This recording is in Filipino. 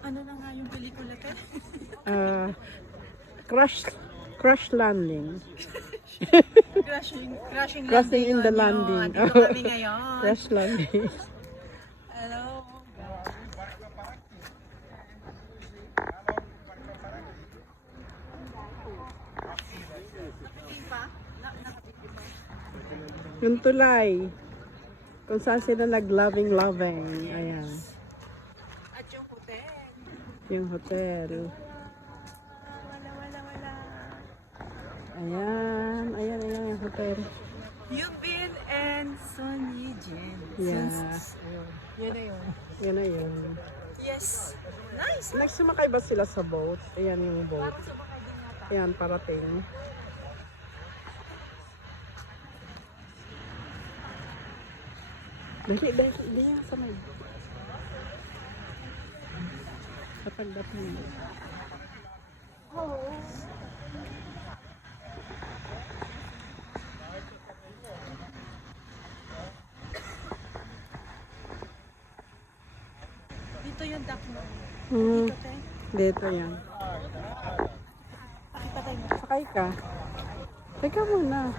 Ano na nga yung pelikula ka? Crash Landing. Crashing In the on landing. yun. Dito kami ngayon. Crash Landing. Hello. Nakatingin pa? Nakatingin pa? Yung tulay. Kung saan sila nag-loving. Ayan. At yung hotel. Yung hotel. Wala. Ayan. Ayan yung hotel. Yubin and Sonny Jin. Yeah. Yun na yun. Yan na yun. Yes. Nice. Nagsumakay ba sila sa boat? Ayan yung boat. Parang sumakay din yata. Ayan, parating. Dali yan sa may. Sa pagdating. Oh. Dito yung dock mo. Dito tayo. Dito yan. Pakita tayo. Sakay ka. Teka muna.